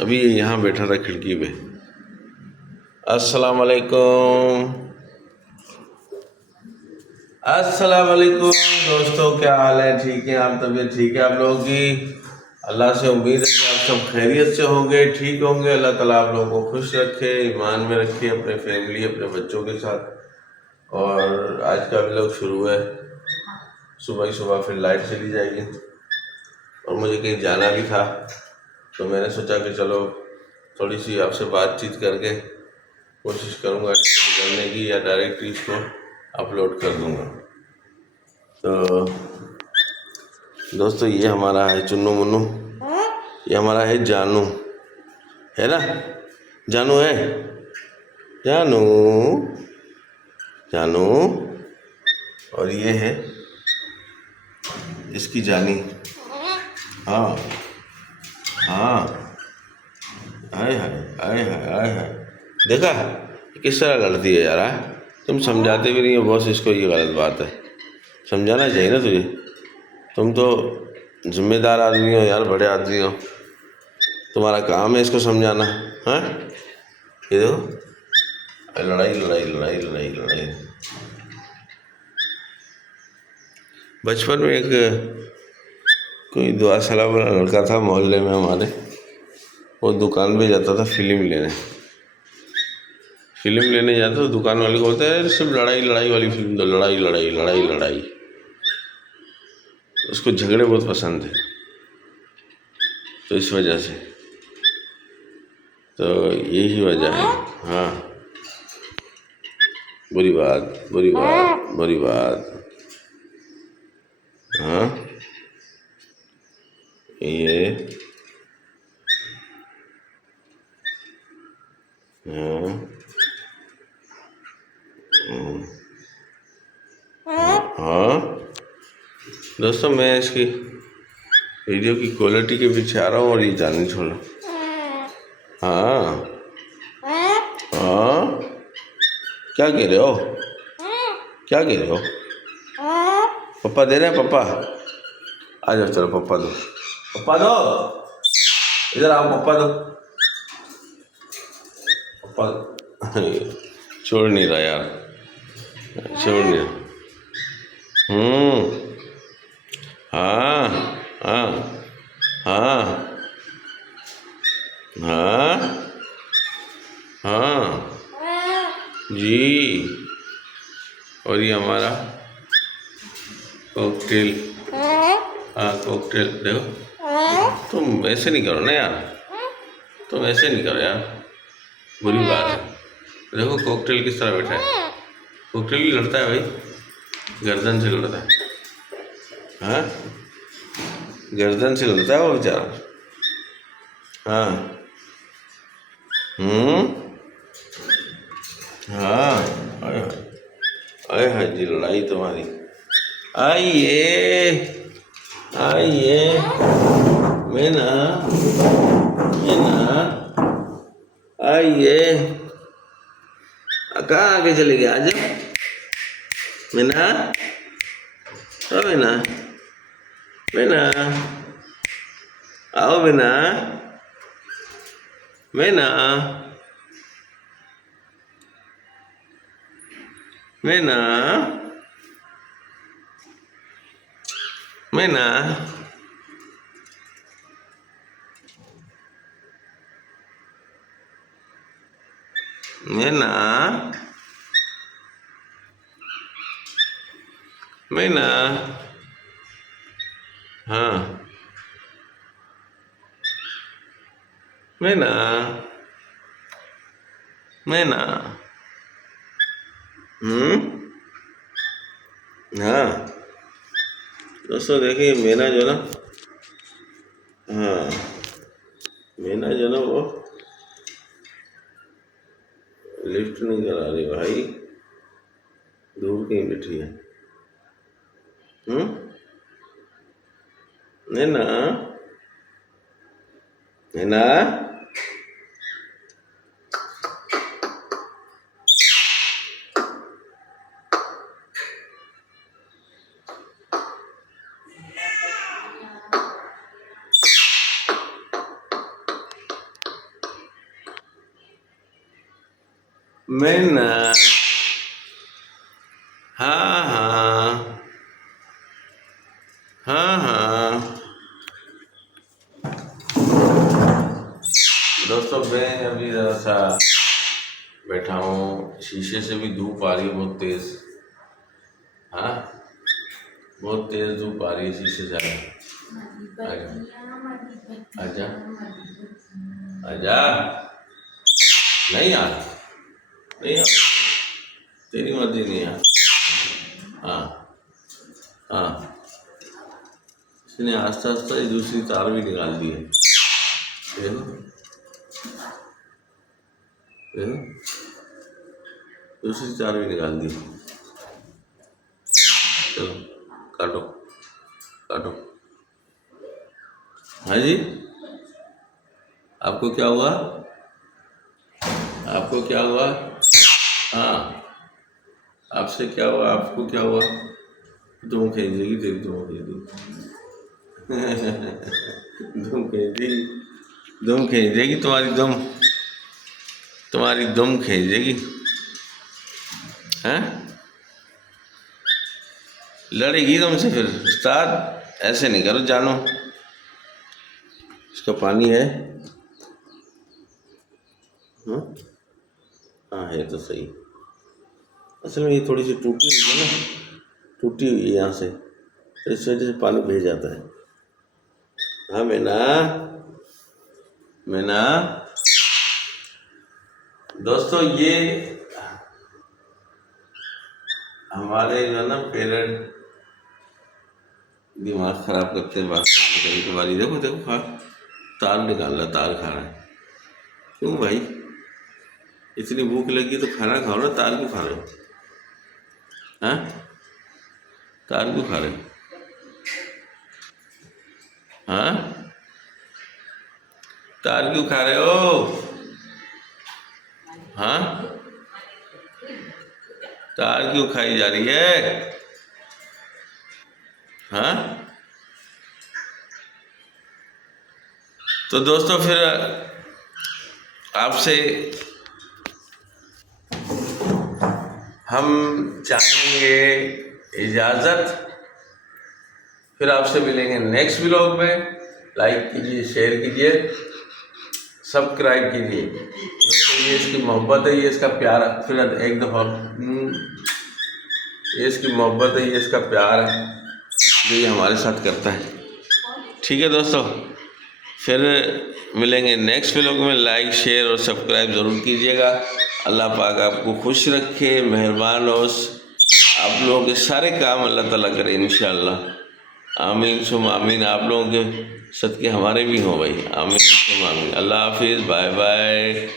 अभी यहाँ बैठा था खिड़की पे। अस्सलाम वालेकुम। अस्सलाम वालेकुम दोस्तों, क्या हाल है? ठीक है आप? तबीयत ठीक है आप लोगों की? अल्लाह से उम्मीद है कि आप सब खैरियत से होंगे, ठीक होंगे। अल्लाह ताला आप लोगों को खुश रखे, ईमान में रखे, अपने फैमिली अपने बच्चों के साथ। और आज का व्लॉग शुरू है। सुबह ही सुबह फिर लाइट चली जाएगी और मुझे कहीं जाना भी था, तो मैंने सोचा कि चलो थोड़ी सी आपसे बातचीत करके कोशिश करूँगा करने की, या डायरेक्ट इसको अपलोड कर दूँगा। तो दोस्तों, ये हमारा है चुन्नू मुन्नू, ये हमारा है जानू, है ना? जानू है, जानू, जानू। और ये है इसकी जानी। हाँ हाँ, आए हाय आए हाय आए हाय, देखा किस तरह लड़ती है यार। तुम समझाते भी नहीं हो बॉस इसको, ये गलत बात है। समझाना चाहिए ना तुझे, तुम तो जिम्मेदार आदमी हो यार, बड़े आदमी हो, तुम्हारा काम है इसको समझाना। हाँ, ये देखो, लड़ाई लड़ाई लड़ाई लड़ाई लड़ाई। बचपन में एक कोई दुआ सलाम वाला लड़का था मोहल्ले में हमारे, वो दुकान पे जाता था फिल्म लेने जाता तो दुकान वाले को बोलता है सिर्फ लड़ाई लड़ाई वाली फिल्म दो, लड़ाई लड़ाई लड़ाई लड़ाई। उसको झगड़े बहुत पसंद है, तो इस वजह से, तो यही वजह है। हाँ, बुरी बात बुरी बात बुरी बात। हाँ, ये हाँ हाँ दोस्तों, मैं इसकी वीडियो की क्वालिटी के पीछे आ रहा हूँ और ये जाननी छोड़ो। हाँ हाँ, क्या कह रहे हो? क्या कह रहे हो? पापा दे रहे हैं, पापा आ जाओ, चलो पापा दो, पापा दो, इधर आओ, पापा दो, पापा दो। छोड़ नहीं रहा यार, छोड़ नहीं रहा। हाँ हाँ हाँ हाँ हाँ जी। और ये हमारा कॉकटेल। हाँ, कॉकटेल देखो, तुम ऐसे नहीं करो ना यार, तुम ऐसे नहीं करो यार, बुरी बात है। देखो कॉकटेल किस तरह बैठा है। कॉकटेल भी लड़ता है भाई, गर्दन से लड़ता है। हाँ, गर्दन से लड़ता है वो बेचारा। हाँ हाँ, आए आए हाय जी, लड़ाई तुम्हारी। आइए आइए, मैना मैना, आइए। कहाँ आगे चले गए? आज मैना, ओ मैना, मैना आओ, मैना मैना मैना मैना, मैना मैना। हाँ, मैना मैना। हाँ दोस्तों, देखिए मैना जो ना, हाँ, मैना जो ना वो लिफ्ट नहीं करा रही भाई, दूर कहीं बैठी है। मैना मैना, मैना, हाँ हाँ हाँ हाँ। दोस्तों मैं अभी ज़रा सा बैठा हूँ, शीशे से भी धूप आ रही है बहुत तेज़। हाँ, बहुत तेज़ धूप आ रही है शीशे से। आजा आजा आजा, नहीं यार, नहीं यार, तेरी मर्जी नहीं यार। हाँ हाँ, इसने आस्ता आस्ता ये दूसरी तार भी निकाल दी है। देखो देखो, दूसरी तार भी निकाल दी। चलो काटो काटो। हाँ जी, आपको क्या हुआ? आपको क्या हुआ? हाँ, आपसे क्या हुआ? आपको क्या हुआ? तुम खींचेगी, तेरी तुम खींचेगी। दुम खींचेगी, दुम खींचेगी, तुम्हारी दुम खींचेगी। हैं, लड़ेगी तुमसे फिर। उस्ताद ऐसे नहीं करो, जानो। इसका पानी है? हाँ हाँ, है तो सही। असल में ये थोड़ी सी टूटी हुई है ना, टूटी हुई है यहाँ से, तो इस वजह से पानी बह जाता है। हाँ मैना, मैना। दोस्तों ये हमारे जो है ना पेरेंट दिमाग खराब करते हैं बात करने के बारी। देखो देखो, खा, तार निकाल रहा, तार खा रहा है। क्यों भाई, इतनी भूख लगी तो खाना खाओ ना, तार क्यों खा रहे हो? हाँ, तार क्यों खा रहे हो? हाँ, तार क्यों खा रहे हो? हाँ, तार क्यों खाई जा रही है? हाँ, तो दोस्तों फिर आपसे हम चाहेंगे इजाज़त। फिर आपसे मिलेंगे नेक्स्ट व्लॉग में। लाइक कीजिए, शेयर कीजिए, सब्सक्राइब कीजिए। दोस्तों ये इसकी मोहब्बत है, ये इसका प्यार है। फिर एक दफ़ा ये इसकी मोहब्बत है, ये इसका प्यार है जो ये हमारे साथ करता है। ठीक है दोस्तों, फिर मिलेंगे नेक्स्ट व्लॉग में। लाइक शेयर और सब्सक्राइब ज़रूर कीजिएगा। अल्लाह पाक आपको खुश रखे, मेहरबान हो। आप लोगों के सारे काम अल्लाह ताला करे इंशाअल्लाह। आमीन सुम आमीन। आप लोगों के सदके हमारे भी हों भाई, आमीन सुम आमीन। अल्लाह हाफिज़, बाय बाय।